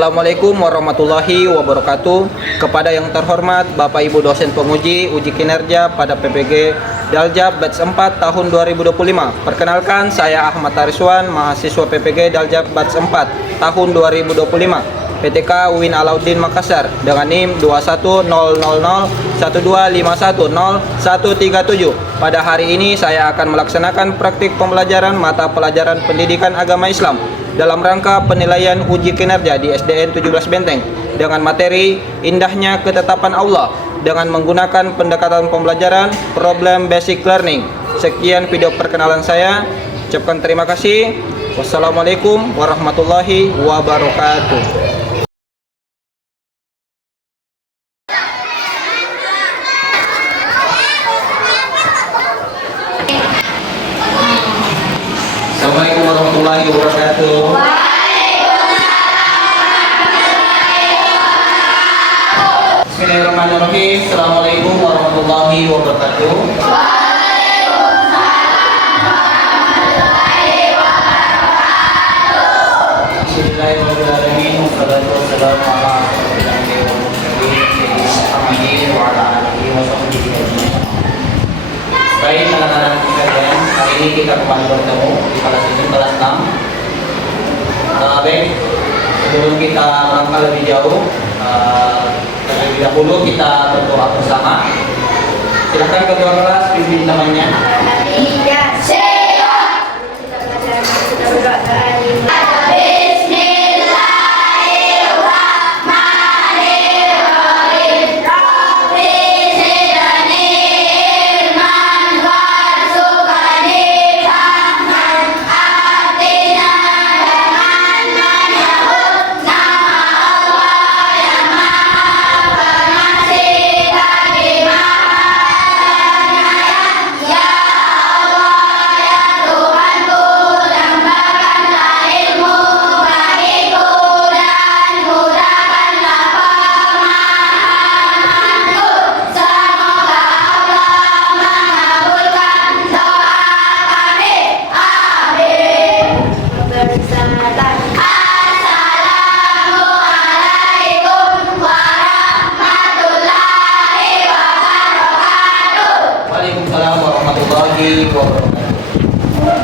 Assalamualaikum warahmatullahi wabarakatuh. Kepada yang terhormat Bapak Ibu dosen penguji uji kinerja pada PPG Daljab batch 4 tahun 2025. Perkenalkan, saya Ahmad Ariswan, mahasiswa PPG Daljab batch 4 tahun 2025. PTK UIN Alauddin Makassar dengan NIM 210012510137. Pada hari ini saya akan melaksanakan praktik pembelajaran mata pelajaran pendidikan agama Islam dalam rangka penilaian uji kinerja di SDN 17 Benteng dengan materi Indahnya Ketetapan Allah dengan menggunakan pendekatan pembelajaran Problem Basic Learning. Sekian video perkenalan saya. Ucapkan terima kasih. Wassalamualaikum warahmatullahi wabarakatuh. Assalamualaikum warahmatullahi wabarakatuh. Bismillahirrahmanirrahim. Assalamualaikum warahmatullahi wabarakatuh. Bismillahirrahmanirrahim. Wassalatu wassalamu ala asyrofil anbiya'i wal mursalin sayyidina Muhammadin wa ala alihi wa sahbihi ajma'in. Baik anak-anak sekalian, hari ini kita kembali bertemu di kelas ini, kelas 6. Baik, sebelum kita melangkah lebih jauh, terlebih dahulu kita berdoa bersama. Silakan ketua kelas pimpin namanya.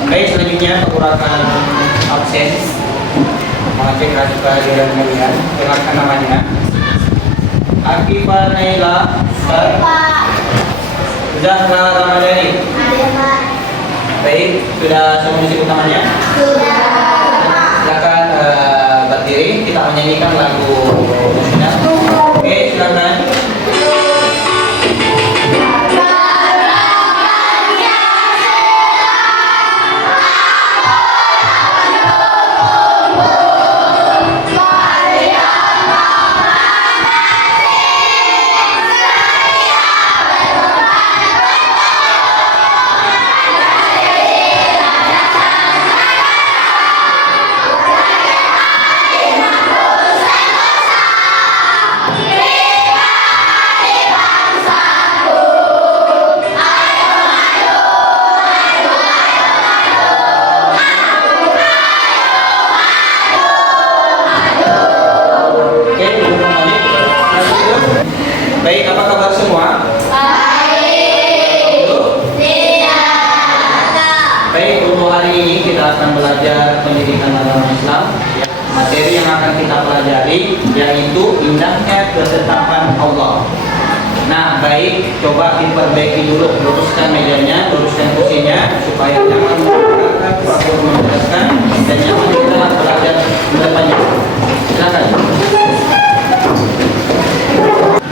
Baik, selanjutnya pengurakan absen, mengecek rasa kehadiran kalian. Dengarkan namanya. Akifah Naila Zahra Ramadhani. Baik, sudah semua disebut namanya? Silakan berdiri, kita menyanyikan lagu nasional. Oke, silakan. Baik, apa kabar semua? Baik. Baik, untuk hari ini kita akan belajar pendidikan agama Islam. Materi yang akan kita pelajari yaitu Indahnya Ketetapan Allah. Nah, baik, coba diperbaiki dulu, luruskan mejanya, luruskan kursinya supaya jangan menggunakan waktu menjelaskan dan nyaman kita belajar ke depannya. Silakan.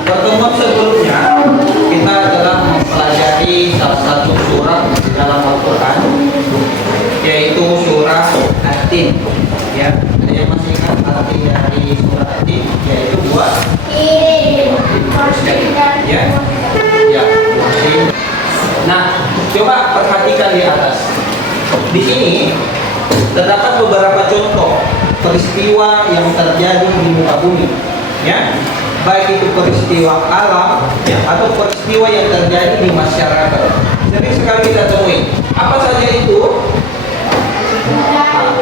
Pertemuan sebelumnya kita telah mempelajari salah satu surah dalam Al-Quran, yaitu surah At-Tin. Ya, ada yang masih ingat arti dari surah At-Tin? Yaitu buat ya, ya. Nah, coba perhatikan di atas. Di sini terdapat beberapa contoh peristiwa yang terjadi di muka bumi. Ya. Baik itu peristiwa alam ya, atau peristiwa yang terjadi di masyarakat. Sering sekali kita temui. Apa saja itu?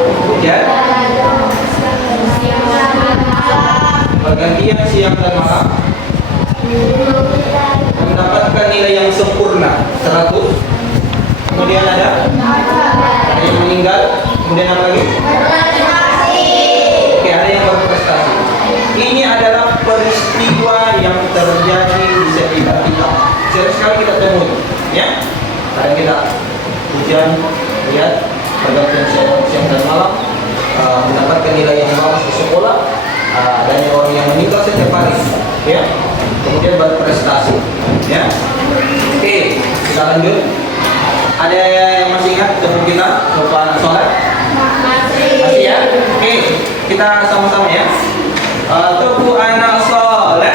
Hujan, kemudian ada yang meninggal, kemudian apa lagi? Oke, ada yang berprestasi. Ini adalah peristiwa yang terjadi di sekitar kita. Sering sekali kita temui, ya. Kadang kita hujan, lihat pergantian siang dan malam, mendapatkan nilai yang bagus di sekolah, adanya orang yang meninggal setiap hari, ya. Kemudian berprestasi, ya. Oke, kita lanjut. Ada yang masih ingat temu kita lupa anak soleh? Masih ya? Oke, kita sama-sama ya. Tuku anak soleh.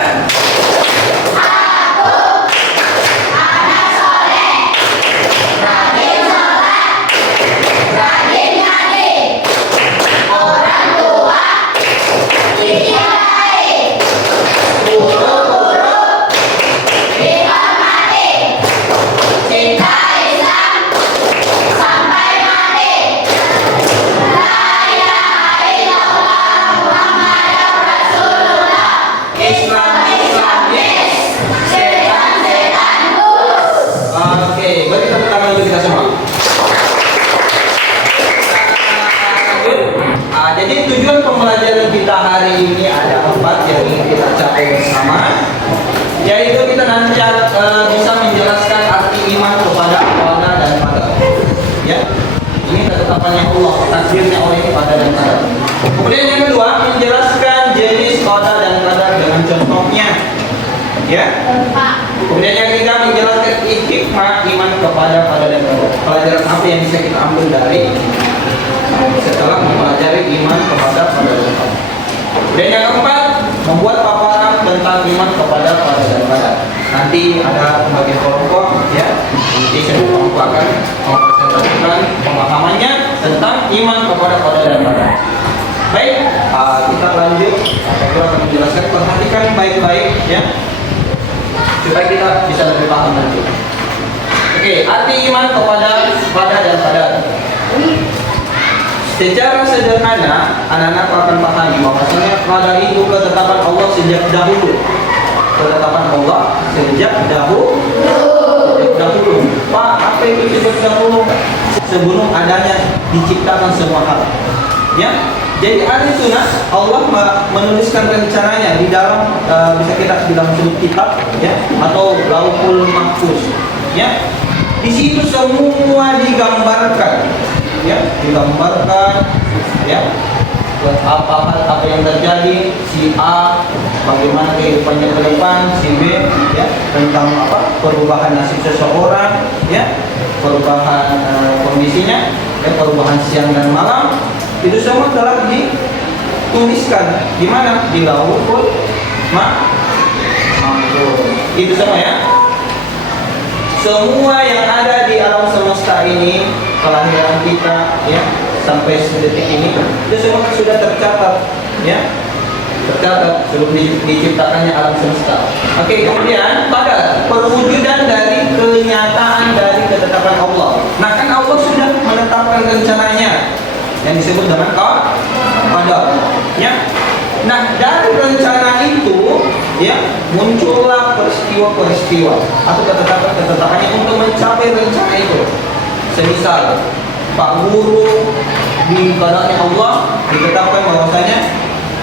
Jadi tujuan pembelajaran kita hari ini ada 4 yang ingin kita capai bersama, yaitu kita nanti bisa menjelaskan arti iman kepada Allah dan Qadar. Ya, ini ketetapannya Allah, takdirnya Allah ini pada dan Qadar. Kemudian yang kedua, menjelaskan jenis Qadar dan Qadar dengan contohnya. Ya. Kemudian yang ketiga, menjelaskan hikmah iman kepada Qadar dan Qadar. Pelajaran apa yang bisa kita ambil dari setelah mempelajari iman kepada Qadar dan Qadar. Kemudian yang keempat, membuat paparan tentang iman kepada Qadar dan Qadar. Nanti ada pembagian kelompok, ya. Nanti saya kelompok akan mempresentasikan pemahamannya tentang iman kepada Qadar dan Qadar. Baik, kita lanjut. Saya akan menjelaskan, perhatikan baik-baik, ya, supaya kita bisa lebih paham nanti. Oke, arti iman kepada Qadar dan Qadar. Secara sederhana, anak-anak akan pahami bahwasanya qadar itu ketetapan Allah sejak dahulu. Ketetapan Allah sejak dahulu. Pak, apa itu sejak dahulu? Sebelum adanya diciptakan semua hal. Ya. Jadi hari itu Allah menuliskan rencananya di dalam bisa kita bilang surat kitab, ya, atau Lauhul Mahfuz. Ya. Di situ semua digambarkan. Ya, digambarkan, ya, apa yang terjadi, si A bagaimana kehidupannya ke depan, si B, ya, tentang apa perubahan nasib seseorang, ya, perubahan kondisinya, ya, perubahan siang dan malam, itu semua telah dituliskan di mana, di Lauhul Mahfuz. Itu semua, ya. Semua yang ada di alam semesta ini, kelahiran kita, ya, sampai detik ini, itu semua sudah tercatat, ya, tercatat sebelum diciptakannya alam semesta. Oke, kemudian pada perwujudan dari kenyataan dari ketetapan Allah. Nah, kan Allah sudah menetapkan rencananya yang disebut dengan qadar, ya. Nah, dari rencana itu, ya, muncullah peristiwa-peristiwa atau ketetapan-ketetapannya untuk mencapai rencana itu. Semisal Pak Guru, di qadarnya Allah ditetapkan bahwasanya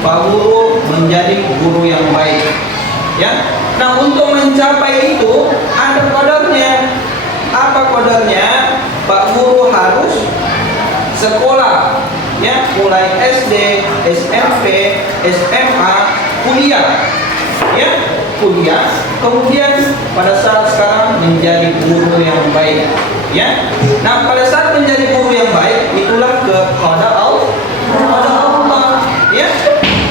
Pak Guru menjadi guru yang baik, ya. Nah, untuk mencapai itu ada qadarnya. Apa qadarnya? Pak Guru harus sekolah, ya, mulai SD, SMP, SMA, kuliah, ya, kuliah. Kemudian pada saat sekarang menjadi guru yang baik, ya. Nah, pada saat menjadi guru yang baik, itulah ke qadar Allah, ya.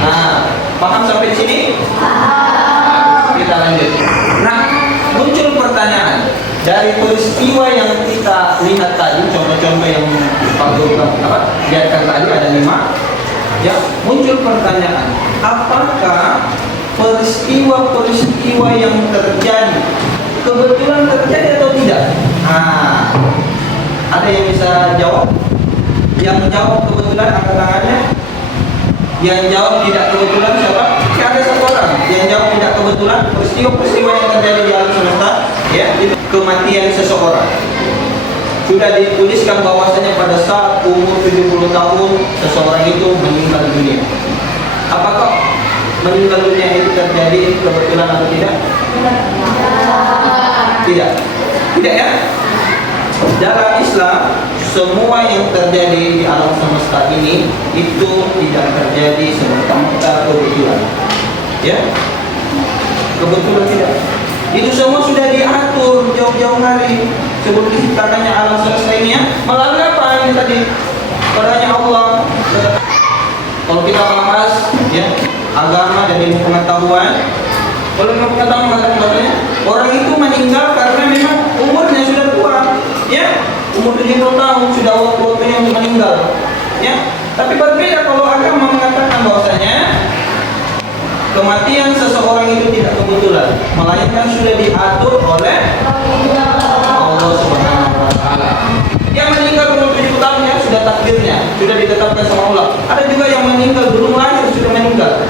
Nah, paham sampai di sini? Nah, kita lanjut. Nah, muncul pertanyaan dari peristiwa yang kita lihat tadi, contoh-contoh yang Pak Guru lihatkan tadi ada 5, ya. Muncul pertanyaan, apakah peristiwa-peristiwa yang terjadi kebetulan terjadi atau tidak? Nah, ada yang bisa jawab? Yang jawab kebetulan angkat tangannya. Yang jawab tidak kebetulan siapa? Ya, ada satu orang. Yang jawab tidak kebetulan peristiwa-peristiwa yang terjadi di alam semesta, ya, itu kematian seseorang. sudah dituliskan bahwasanya pada saat umur 70 tahun seseorang itu meninggal dunia. Apakah meninggal dunia itu terjadi kebetulan atau tidak? Tidak. Tidak ya? Dalam Islam, semua yang terjadi di alam semesta ini itu tidak terjadi semata-mata kebetulan. Ya? Kebetulan tidak. Itu semua sudah diatur jauh-jauh hari sebelum diciptakannya alam semesta ini ya. Melalui apa ini tadi? Padanya Allah. Kalau kita bahas ya agama dan ilmu pengetahuan, kalau ilmu pengetahuan katanya orang itu meninggal karena memang umurnya sudah tua, ya umur 70 tahun sudah waktunya untuk meninggal, ya. Tapi berbeda kalau agama mengatakan bahwasanya kematian seseorang itu tidak kebetulan, melainkan sudah diatur oleh Allah Subhanahu wa taala. Yang meninggal umur 70 tahun ya sudah takdirnya, sudah ditetapkan sama Allah. Ada juga yang meninggal belum lahir sudah meninggal.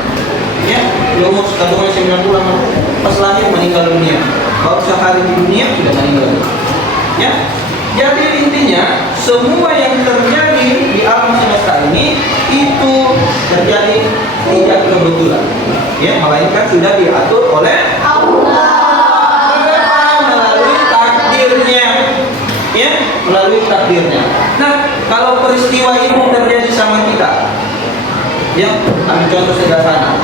Ya, umur kandungan 9 bulan pas lahir meninggal dunia. Baru sehari di dunia sudah meninggal. Ya. Jadi intinya semua yang terjadi di alam semesta ini itu terjadi tidak kebetulan. Ya, melainkan sudah diatur oleh Allah. Melalui takdirnya. Ya, melalui takdirnya. Nah, kalau peristiwa ini terjadi sama kita, ya, ambil contoh sederhana.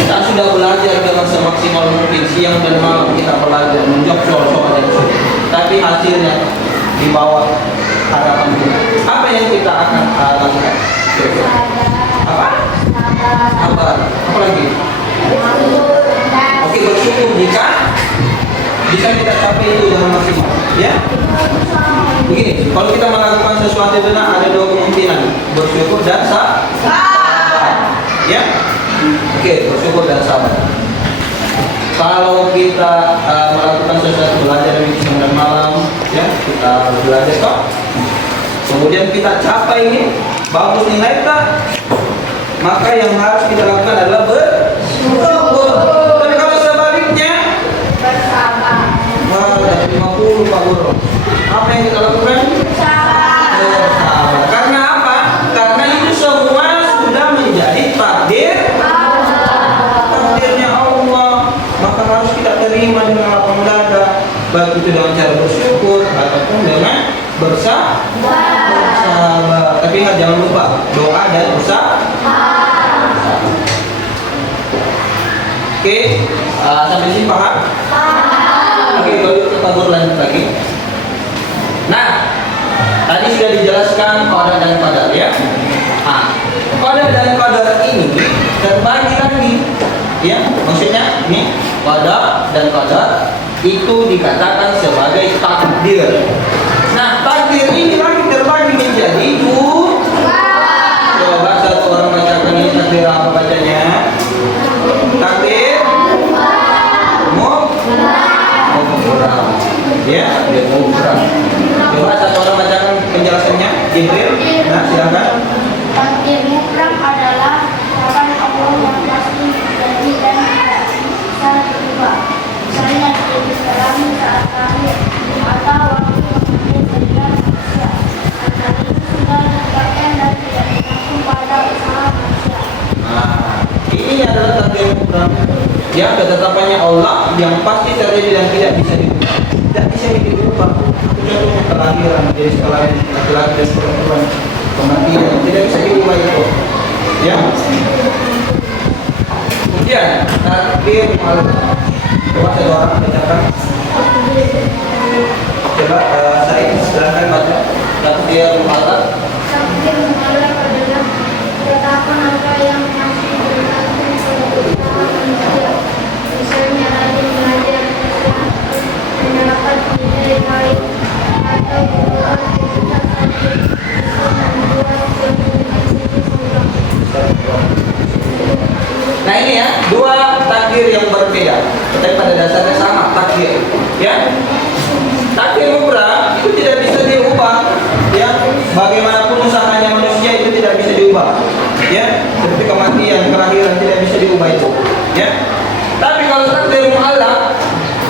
Kita sudah belajar dengan semaksimal mungkin siang dan malam kita belajar menjawab soal-soal dan soal. Tapi hasilnya di bawah harapan kita. Apa yang kita akan lakukan? Apa? Apa lagi? Oke, bersyukur jika bisa kita capai itu dengan maksimal. Ya. Begini, kalau kita melakukan sesuatu itu ada dua kemungkinan, bersyukur dan sabar. Ya. Oke, bersyukur dan sabar. Kalau kita melakukan sesuatu belajar di siang dan malam, ya kita belajar kok. Kemudian kita capai ini bagus nilai tak, maka yang harus kita lakukan adalah bersyukur. Tapi kalau sebaliknya, bersabar. Wah, dari 50 Pak Guru. Apa yang kita lakukan? Bersabar. Karena apa? Karena itu semua sudah menjadi takdirnya Allah. Maka harus kita terima dengan lapang dada, baik itu dengan cara bersyukur ataupun dengan bersabar. Tapi ingat jangan lupa doa dan bersabar. Oke, sampai sini paham? Oke, kalau kita lanjut lagi. Nah, tadi sudah dijelaskan qada dan qadar ya. Qada dan qadar ini terbagi lagi. Ya, maksudnya ini qada dan qadar itu dikatakan sebagai takdir. Nah, takdir ini lagi terbagi menjadi dua. Coba satu orang bacakan ini takdir apa bacanya? Takdir mubrah. Ya, takdir mubrah. Coba satu orang bacakan penjelasannya, Jibril. Nah, silakan. Takdir mubrah adalah kapan Allah yang pasti terjadi dan tidak bisa berubah. Misalnya terjadi sekarang saat lahir atau waktu kemudian terjadi manusia. Hal itu sudah ditetapkan dan tidak bergantung pada usaha manusia. Nah, ini adalah takdir mubrah. Ya, ketetapannya Allah yang pasti terjadi dan tidak bisa diubah. Tidak bisa diubah. Contohnya kelahiran, jadi sekalian laki-laki dan perempuan, kematian tidak bisa diubah itu. Ya. Kemudian takdir Allah. Coba satu orang bacakan. Coba saya silakan baca takdir Allah. Takdir Allah adalah ketetapan apa yang masih bergantung pada usaha manusia. Misalnya rajin belajar, mendapat nilai baik, atau berbuat keputusan saja membuat yang Nah ini ya, dua takdir yang berbeda, tetapi pada dasarnya sama takdir. Ya, takdir mubrah itu tidak bisa diubah. Ya, bagaimanapun usahanya manusia itu tidak bisa diubah. Ya, seperti kematian, kelahiran tidak bisa diubah itu. Ya, tapi kalau takdir mu'allaq,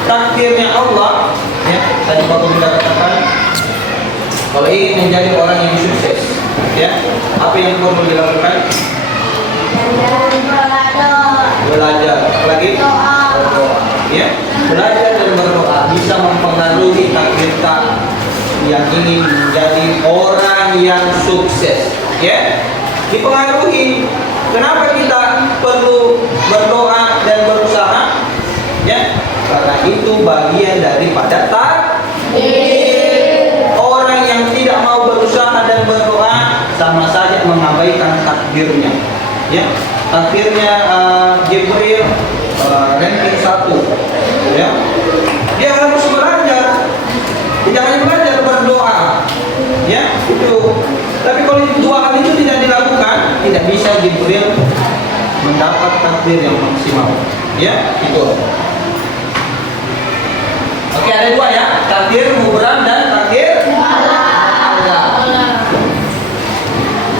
takdirnya Allah, ya tadi Pak Guru katakan Kalau ingin menjadi orang yang sukses, ya, apa yang perlu dilakukan? Belajar, lagi berdoa, ya. Belajar dan berdoa bisa mempengaruhi takdir kita yang ingin menjadi orang yang sukses, ya. Dipengaruhi. Kenapa kita perlu berdoa dan berusaha? Ya, karena itu bagian daripada takdir. Orang yang tidak mau berusaha dan berdoa sama saja mengabaikan takdirnya. Ya, takdirnya Jibril ranking 1. Ya, dia harus belajar. Tidak hanya belajar, berdoa. Ya, itu. Tapi kalau dua hal itu tidak dilakukan, tidak bisa Jibril mendapat takdir yang maksimal. Ya, itu. Oke, ada dua ya, takdir mubram dan takdir Allah.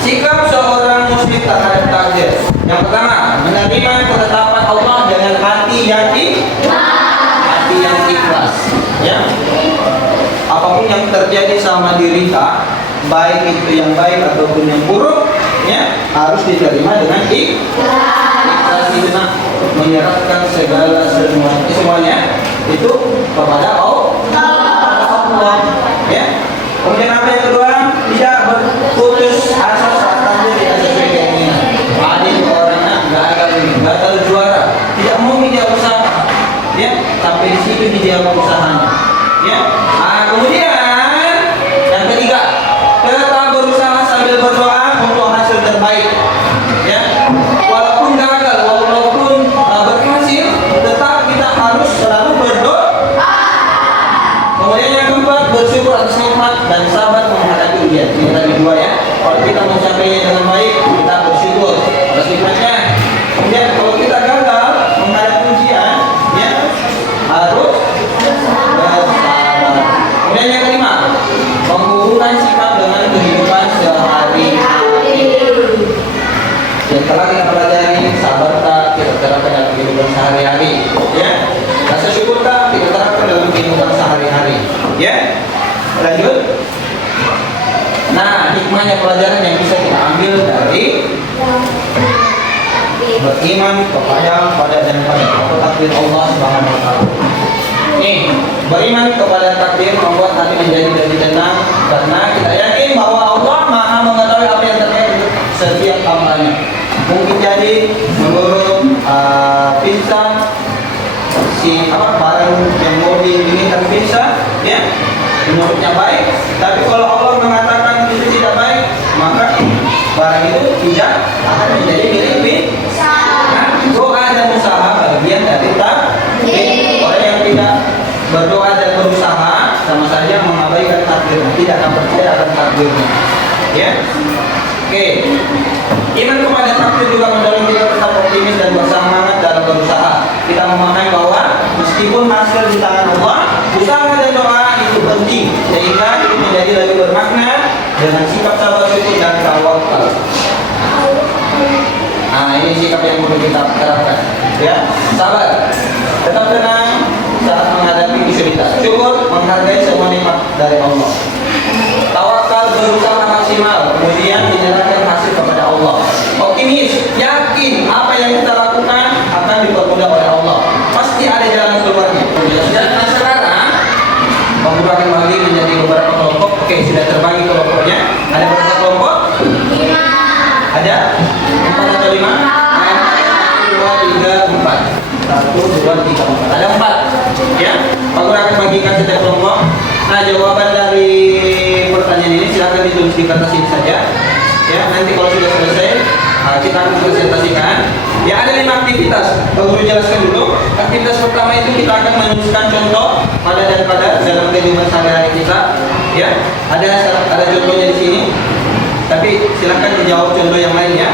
Sikap seorang muslim terhadap takdir. Yang pertama, menerima ketetapan Allah dengan hati yang ikhlas. Ya. Apapun yang terjadi sama diri kita, baik itu yang baik ataupun yang buruk, ya, harus diterima dengan ikhlas. Itu menyerahkan segala semuanya itu kepada Allah. Ya. Kemudian apa yang kedua? Tidak berputus asa saat takdir tidak sesuai keinginan. Ada orangnya gagal juara, tidak mau dia usaha, ya, sampai di situ dia usahanya. Ya. Kemudian yang ketiga, tetap berusaha sambil berdoa untuk hasil terbaik. Ya. Walaupun gagal, walaupun berhasil, tetap kita harus selalu berdoa. Kemudian yang keempat, bersyukur atas nikmat dan sabar menghadapi ujian. Ini tadi dua ya. Kalau kita mencapainya dengan baik, kita bersyukur atas nikmatnya. Kemudian kalau kita gagal menghadapi ujian, ya, harus bersabar. Kemudian yang kelima, menghubungkan sikap dengan kehidupan sehari-hari. Yang telah kita pelajari, sabar tak kita terapkan dalam kehidupan sehari-hari. Ya, rasa syukur tak kita terapkan dalam kehidupan sehari-hari. Ya, lanjut. Nah, hikmahnya pelajaran yang bisa kita ambil dari beriman kepada takdir Allah Subhanahu wa taala. Nih, beriman kepada takdir membuat hati menjadi lebih tenang karena kita yakin bahwa Allah Maha mengetahui apa yang terjadi untuk setiap hambanya. Mungkin jadi menurut pingsan barang yang mau diinginkan pingsan, ya, menurutnya baik, tapi kalau Allah mengatakan itu tidak baik, maka barang itu tidak akan menjadi milik pingsan. Nah, doa dan usaha bagian dari takdir. Orang yang tidak berdoa dan berusaha sama saja mengabaikan takdir, tidak akan percaya akan takdirnya. Ya, oke. Iman kepada takdir juga mendorong kita tetap optimis dan bersemangat dalam berusaha. Kita memahami bahwa meskipun hasil di tangan Allah, usaha dan doa itu penting sehingga itu menjadi lebih bermakna dengan sikap sabar, syukur dan tawakal. Nah, ini sikap yang perlu kita terapkan. Ya, sabar, tetap tenang saat menghadapi kesulitan. Syukur, menghargai semua nikmat dari Allah. Tawakal, berusaha maksimal, kemudian menyerahkan hasil kepada Allah. Optimis, yakin apa yang kita lakukan akan dipermudah oleh Allah. Pasti ada jalan keluarnya. Dan sekarang pembagian bagi menjadi beberapa kelompok. Oke, sudah terbagi kelompoknya. Ada berapa kelompok? 5. Ada 4 atau 5? 1, 2, 3, 4. 1, 2, 3, 4. Ada 4. Ya, Pak Guru akan bagikan setiap kelompok. Nah, jawaban dari pertanyaan ini silakan ditulis di kertas ini saja. Ya, nanti kalau sudah selesai, kita akan presentasikan. Ya, ada 5 aktivitas. Pak Guru jelaskan dulu. Aktivitas pertama itu kita akan menuliskan contoh pada dalam kehidupan sehari-hari kita. Ya, ada contohnya di sini. Tapi silakan dijawab contoh yang lainnya.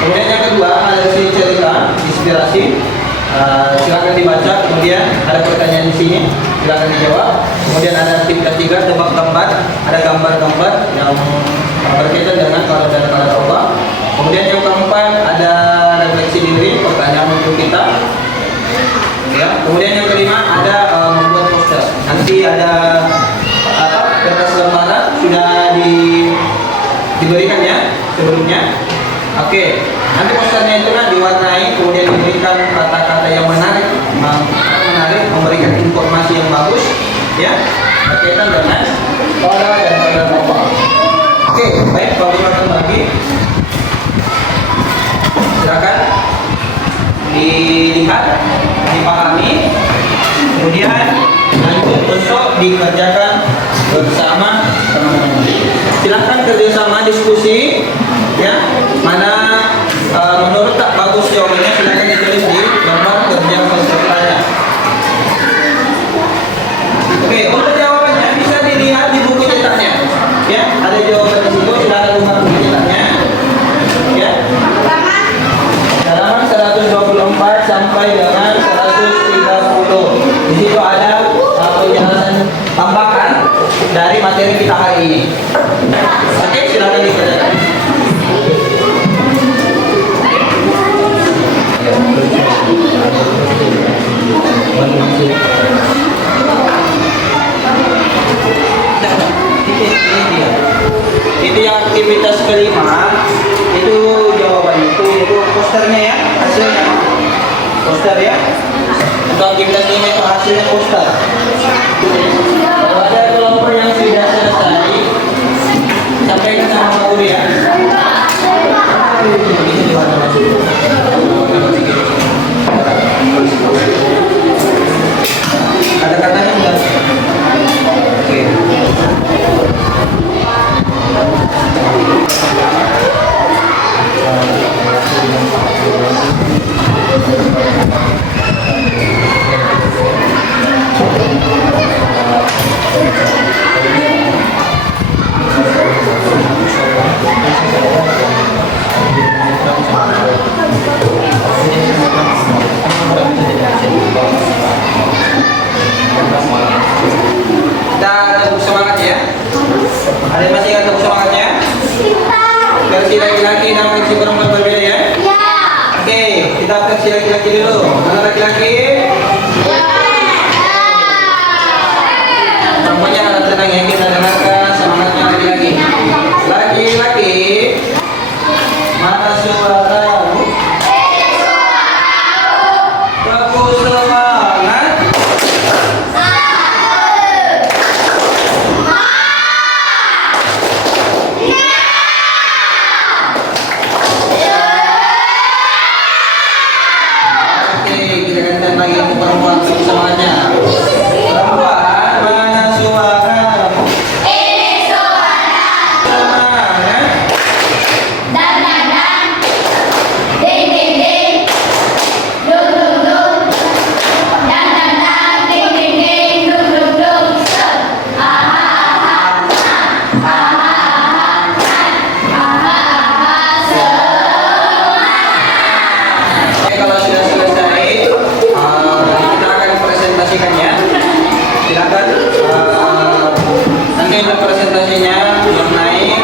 Kemudian yang kedua ada di sini cerita, inspirasi. Silakan dibaca. Kemudian ada pertanyaan di sini, silakan dijawab. Kemudian ada aktivitas 3, tebak tempat. Ada gambar-gambar yang berkaitan dengan keadaan Allah. Kemudian yang keempat ada refleksi diri, pertanyaan untuk kita. Ya. Kemudian yang kelima ada membuat poster. Nanti ada kertas lembaran diberikan ya sebelumnya. Oke, nanti posternya itu kan diwarnai, kemudian diberikan kata-kata yang menarik, memberikan informasi yang bagus, ya, berkaitan dengan pola dan pola global. Oke, baik, Bapak bagi, silakan dilihat, dipahami, kemudian lanjut untuk dikerjakan bersama teman-teman. Silakan kerjasama diskusi, ya, mana menurut tak bagus jawabannya silakan ditulis di gambar kerja pesertanya. Oke, untuk jawabannya bisa dilihat di buku cetaknya, ya, ada jawaban di situ, silakan buka buku cetaknya, ya. Halaman 124 sampai dengan 130. Di situ ada penjelasan tambahan dari materi kita hari ini. Oke, silakan dikerjakan. Itu yang aktivitas kelima, itu jawaban itu posternya ya, hasilnya poster ya. Untuk aktivitas kelima itu hasilnya poster. Kalau ada kelompok yang sudah selesai, sampaikan sama Pak Guru ya. Ada katanya enggak? Oke. Kita tepuk semangat ya. Ada yang masih ingat tepuk semangatnya? Versi laki-laki dan versi perempuan berbeda ya? Oke, kita versi laki-laki dulu. Mana laki-laki? Perempuannya harap tenang ya, kita dengarkan semangatnya laki-laki. Laki-laki, mana suaramu? Tepuk semangat. Oke, kita gantian lagi untuk perempuan, tepuk semangatnya. Perempuan, mana suaramu? Semangat. Oke, kalau sudah selesai, kita akan presentasikannya. Silakan. Nanti untuk presentasinya yang naik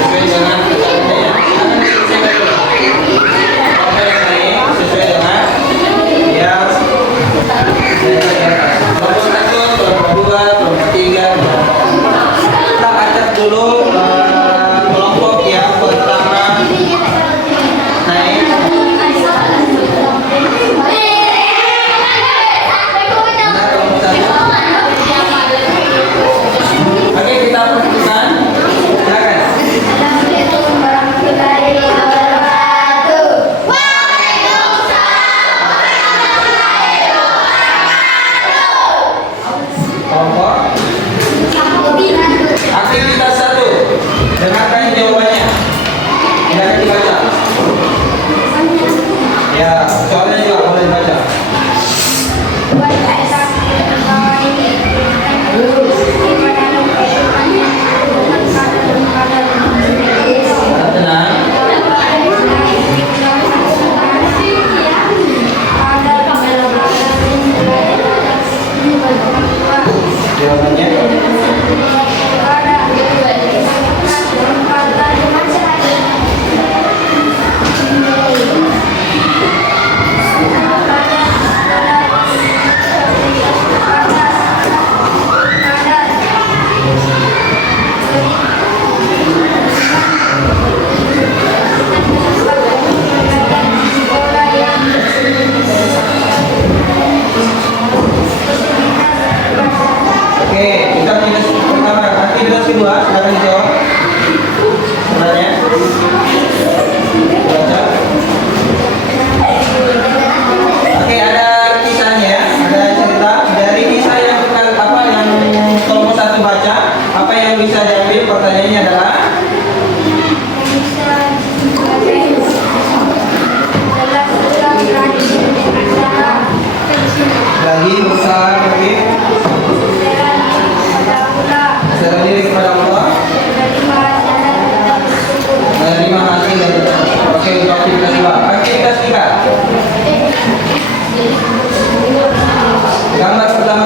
sesuai dengan peserta ya. Silakan diselesaikan dulu. Apa yang naik sesuai dengan yang di atas. Kelompok 1, kelompok 2, kelompok 3. Kita acak dulu kelompok yang pertama naik. Mana kelompok 1?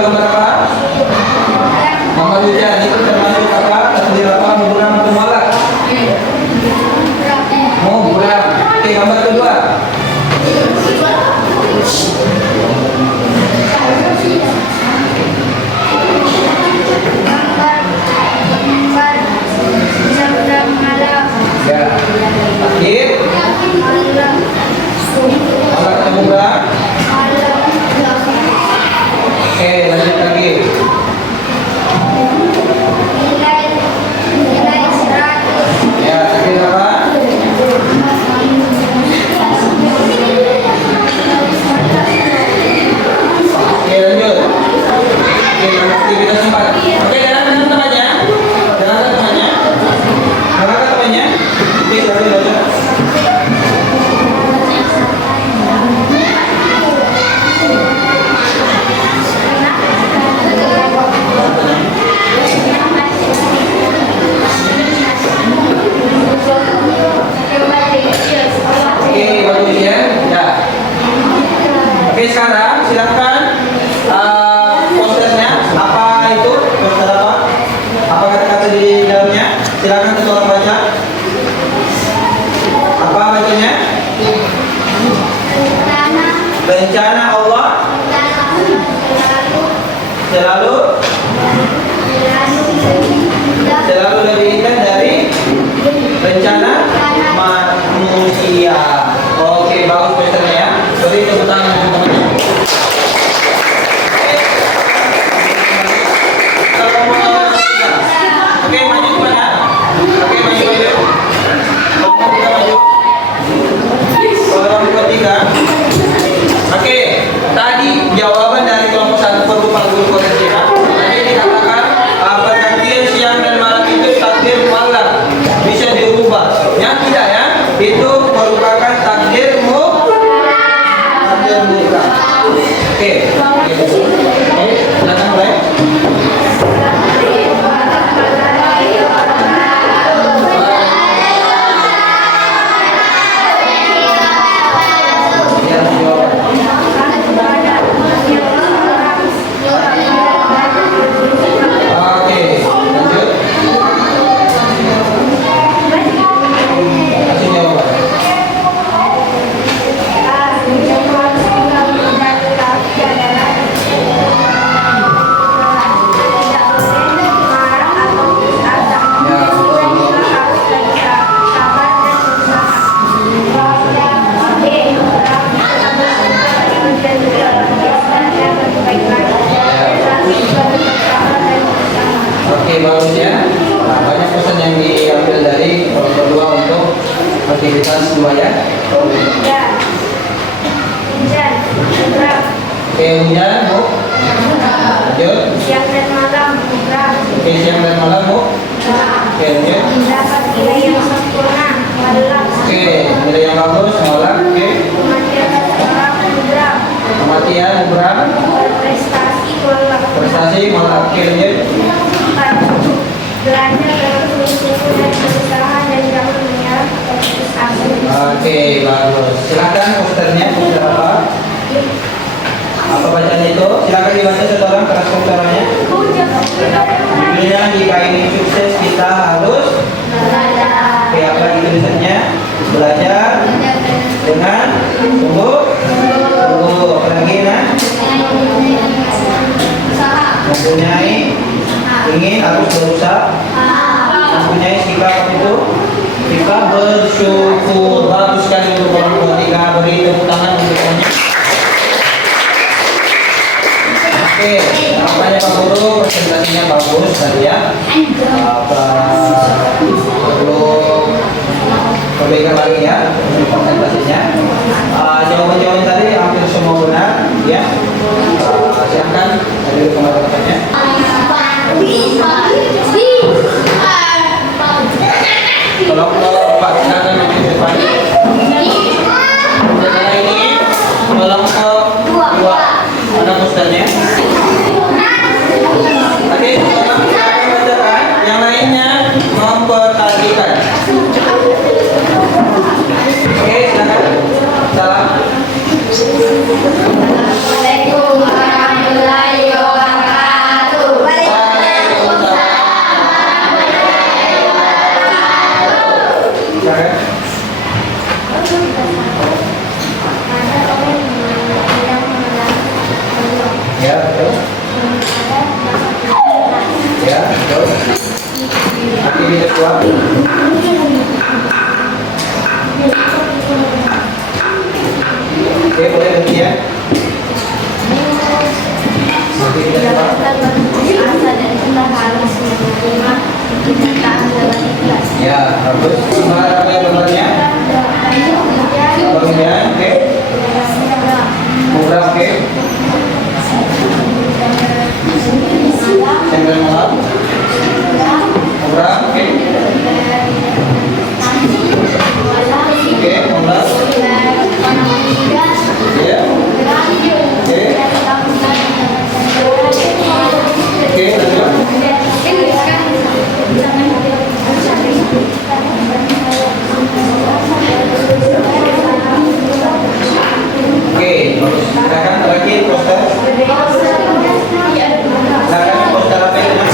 gambar apa? Gambar hujan itu termasuk apa? Takdir apa? Muburam atau malak? Muburam. Oke, gambar kedua. Ya. Takdir. Malak atau muburam? Oke, lanjut lagi. Ya, takdir apa? Oke, lanjut. Oke, aktivitas 4. Oke, jangan temannya. Jangan temannya. Jangan temannya. Oke, lanjut. Oke, bagus ya. Ya. Oke, sekarang silakan posternya apa itu? Poster apa? Apa kata-kata di dalamnya? Silakan tolong baca. Apa bacanya? Rencana Allah selalu lebih indah dari rencana manusia. Oke, bagus posternya ya. Beri tepuk tangan teman-teman. Oke, maju depan ya. Oke, maju. Kelompok kita maju. Kelompok 3. Oke, tadi jawaban dari kelompok 1 berupa guru koreksi ya. Tadi dikatakan pergantian siang dan malam itu takdir malam bisa dirubah. Yang tidak ya, itu merupakan takdir mutlak. Oke, silakan mulai. Oke, bagus ya. Banyak pesan yang diambil dari kelompok 2 untuk aktivitas 2 ya. Oke, hujan Bu. Lanjut. Siang dan malam bukan. Oke, siang dan malam Bu. Oke, lanjut. Dapat nilai yang sempurna. Malam. Oke, nilai yang bagus malam. Oke. Kematian seorang program. Kematian mubrah. Prestasi malam. Prestasi malam. Oke, lanjut. Belajar dalam sungguh-sungguh dan berusaha dan jangan menyerah atau putus asa. Oke, bagus. Silakan posternya, poster apa? Apa bacaan itu? Silakan dibaca satu orang keras komputernya. Judulnya jika ingin sukses kita harus. Oke, apa itu tulisannya? Belajar dengan sungguh. Apa lagi nah? Mempunyai ingin harus berusaha. Mempunyai sikap itu. Sikap bersyukur. Bagus sekali untuk kelompok 3. Beri tepuk tangan untuknya. Oke, nampaknya Pak Guru presentasinya bagus tadi ya. Perlu perbaikan lagi ya untuk presentasinya. Jawaban-jawaban tadi hampir semua benar ya. Silakan dari teman-temannya. Kelompok 4 silakan maju ke depan. Setelah ini kelompok 2 mana posternya? Oke, silakan bacakan. Yang lainnya memperhatikan. Oke, silakan. Salam. Assalamualaikum warahmatullahi wabarakatuh. kedua. Oke, boleh ganti ya. Oke, kita coba. Ya, bagus. Gimana gambarnya? Kemudian, oke. Program, oke. Sembel malam. Program, oke. Oke, malam. Ya. Oke. Oke, lanjut. Oke, bagus. Silakan terakhir poster. Silakan poster apa itu?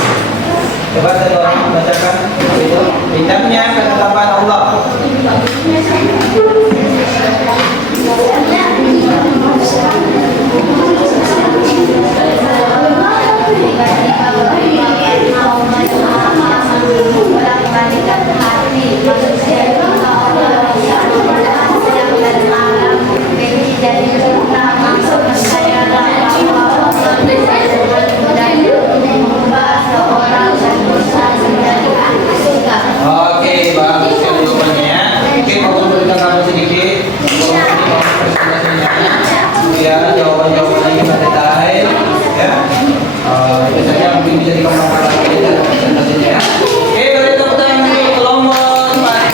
Coba satu orang bacakan itu. Indahnya ketetapan Allah. Oke, bagus sekali jawabannya. Oke, mau berikan kamu sedikit. Ya, jawaban-jawabannya kita detail. Ya, itu saja mungkin bisa dikembangkan lagi dalam presentasinya. Ya. Oke, beri tepuk tangan untuk kelompok 4.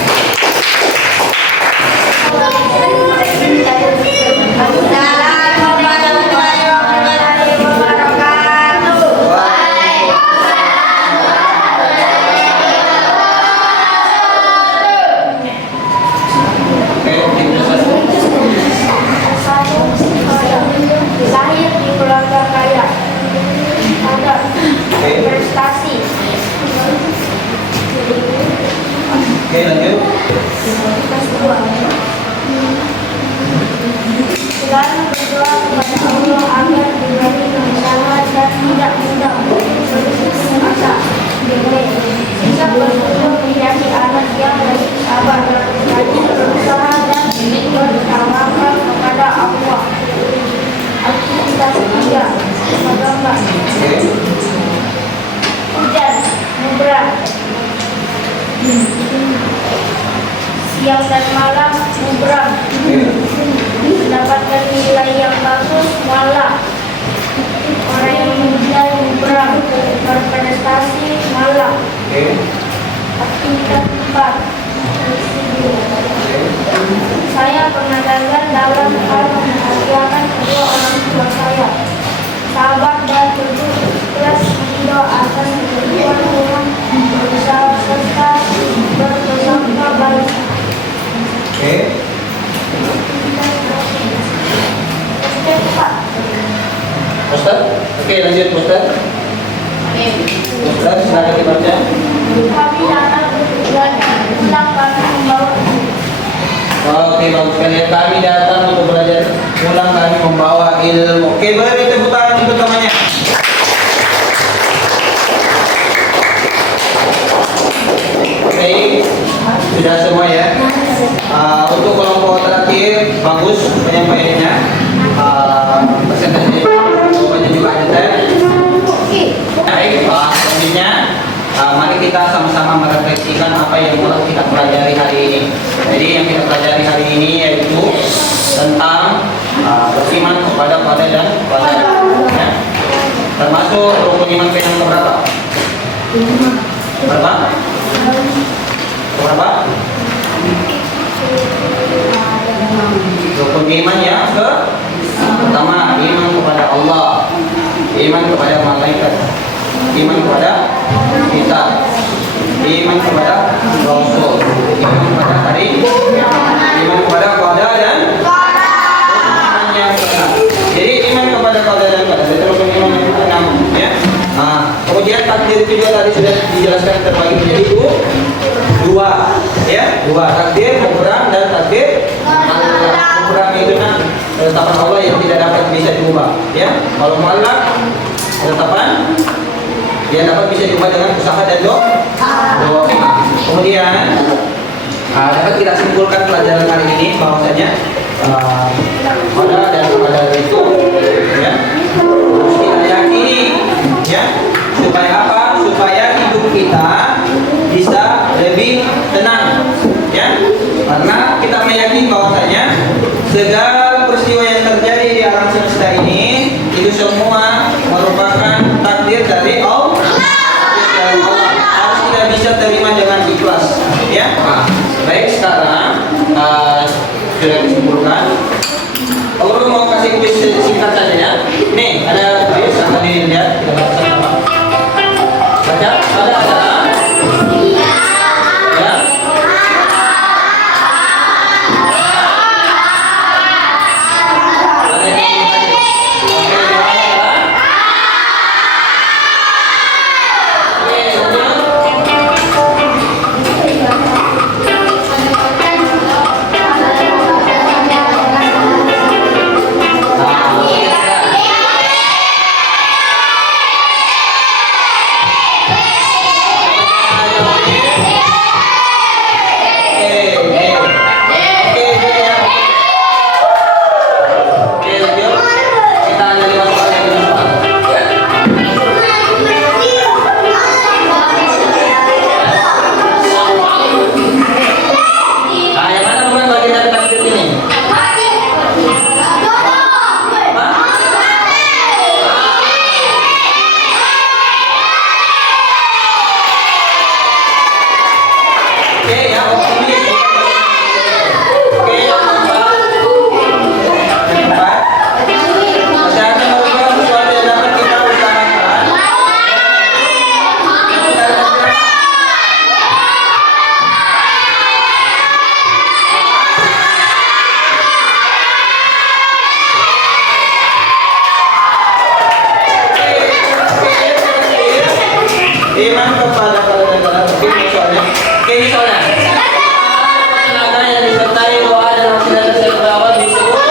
Lahir di keluarga kaya, ada prestasi. Oke, lanjut. Selalu berdoa kepada Allah agar diberi kemudahan dan tidak mudah berputus asa. Sehingga bersyukur menjadi anak yang sabar, rajin berusaha dan bertawakal kepada Allah. Aktivitas ketiga, menggambar. Hujan, mubrak. Siang dan malam, mubrak. Mendapatkan nilai yang bagus, malah. Orang yang menilai mubrak, berprestasi, malah. Aktivitas 4. Saya pernah gagal dalam hal membahagiakan kedua orang tua saya. Sabar dan ikhlas ridho atas kebutuhan orang, berusaha serta berprasangka baik. Oke. Step 4. Poster. Oke, lanjut poster. Poster, silakan dibaca. Kami datang bertujuan pulang kami membawa. Oke, bagus sekali. Kami datang untuk belajar, pulang kami membawa ilmu. Oke, beri tepuk tangan untuk temannya. Oke, sudah semua ya. Untuk kelompok terakhir, bagus penyampaiannya. Presentasi jawabannya juga detail. Baik, selanjutnya mari kita sama-sama merefleksikan apa yang telah kita pelajari hari ini. Jadi yang kita pelajari hari ini yaitu tentang beriman kepada dan kepada ya. Termasuk rukun iman yang keberapa? Berapa? Berapa? Rukun iman yang pertama, iman kepada Allah, iman kepada malaikat, iman kepada kita, iman kepada Rasul, iman kepada hari, iman kepada qada dan iman yang keenam. Jadi iman kepada qada dan qadar itu rukun iman yang keenam ya. Kemudian takdir itu juga tadi sudah dijelaskan terbagi menjadi dua ya, dua takdir mukrah dan takdir mukrah itu ketetapan Allah yang tidak dapat bisa diubah ya. Kalau muallaq ketetapan dia dapat bisa diubah dengan usaha dan doa. Kemudian dapat kita simpulkan pelajaran kali ini bahwasanya pada itu ya harus kita yakini ya supaya apa? Supaya hidup kita bisa lebih tenang ya. Karena kita meyakini bahwasanya segala peristiwa yang terjadi di alam semesta ini itu semua merupakan takdir dari Allah. Harus kita bisa terima dengan ikhlas ya. Baik, sekarang sudah disimpulkan. Kalau mau kasih kuis singkat saja ya. Nih ada kuis, sama dilihat kita baca sama. Baca, ada. Ya. Iman kepada kalian misalnya tenaga yang disertai doa dan hasil sertawan disebut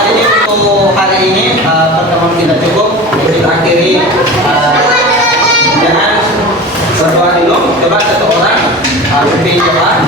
jadi untuk hari ini pertemuan kita cukup. Kita akhiri dengan berdoa dulu. Coba satu orang lebih coba.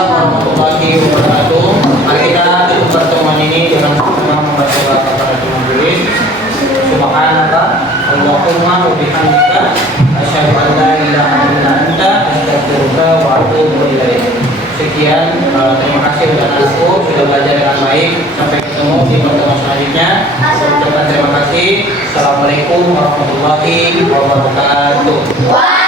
Warahmatullahi wabarakatuh. Mari kita tutup pertemuan ini dengan sama membaca kepada majelis. Subhanallah, Allahumma wa bihamdika, asyhadu an la ilaha illa anta, astaghfiruka wa atubu ilaik. Sekian, terima kasih anak-anakku sudah belajar dengan baik. Sampai ketemu di pertemuan selanjutnya. Ucapkan terima kasih. Assalamualaikum warahmatullahi wabarakatuh.